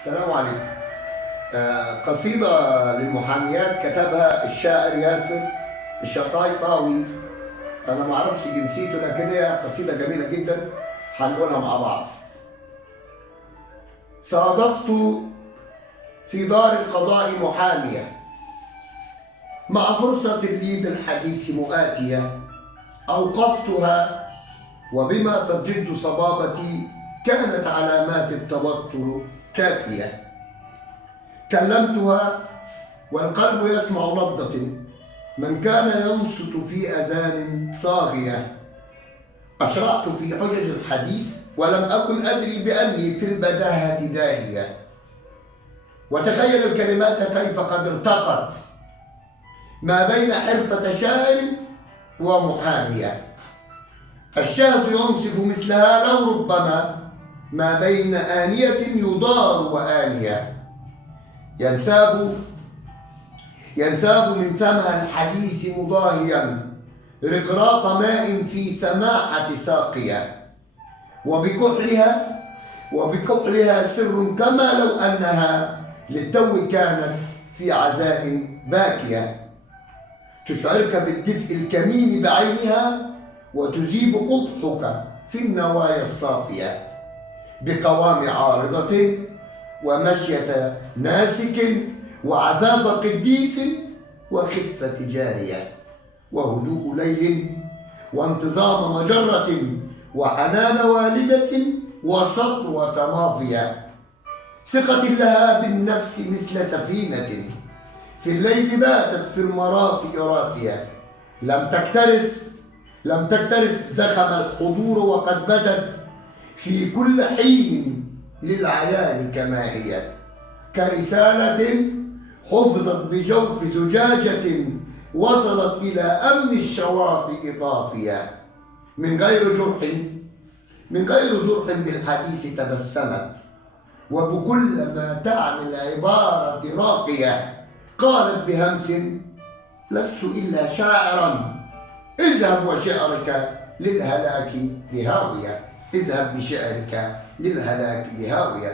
السلام عليكم. قصيدة للمحاميات كتبها الشاعر ياسر الشقايطاوي. أنا ما أعرفش جنسيته، لكن هي قصيدة جميلة جدا هنقولها مع بعض. صادفت في دار القضاء محامية مع فرصة لي بالحديث مؤاتية، أوقفتها وبما تجد صبابتي كانت علامات التوتر كافية. كلمتها والقلب يسمع نبضة من كان ينصت في أذان صاغية. أشرعت في حجج الحديث ولم أكن أدري بأني في البداهة داهية. وتخيل الكلمات كيف قد ارتقت ما بين حرفة شاعر ومحامية. الشاهد ينصف مثلها لو ربما ما بين آنية يضار وآنية. ينساب من فمها الحديث مضاهيا رقراق ماء في سماحة ساقية، وبكحلها سر كما لو أنها للتو كانت في عزاء باكية. تشعرك بالدفء الكمين بعينها وتجيب قبحك في النوايا الصافية، بقوام عارضة ومشية ناسك وعذاب قديس وخفة جارية، وهدوء ليل وانتظام مجرة وحنان والدة وسطوة ماضية. ثقة لها بالنفس مثل سفينة في الليل باتت في المرافئ راسية. لم تكترث زخم الحضور وقد بدت في كل حين للعيان كما هي، كرسالة حفظت بجوف زجاجة وصلت إلى أمن الشواطئ طافية. من غير جرح بالحديث تبسمت، وبكل ما تعني العبارة راقية. قالت بهمس: لست إلا شاعرا، اذهب وشعرك للهلاك بهاوية. اذهب بشعرك للهلاك بهاوية.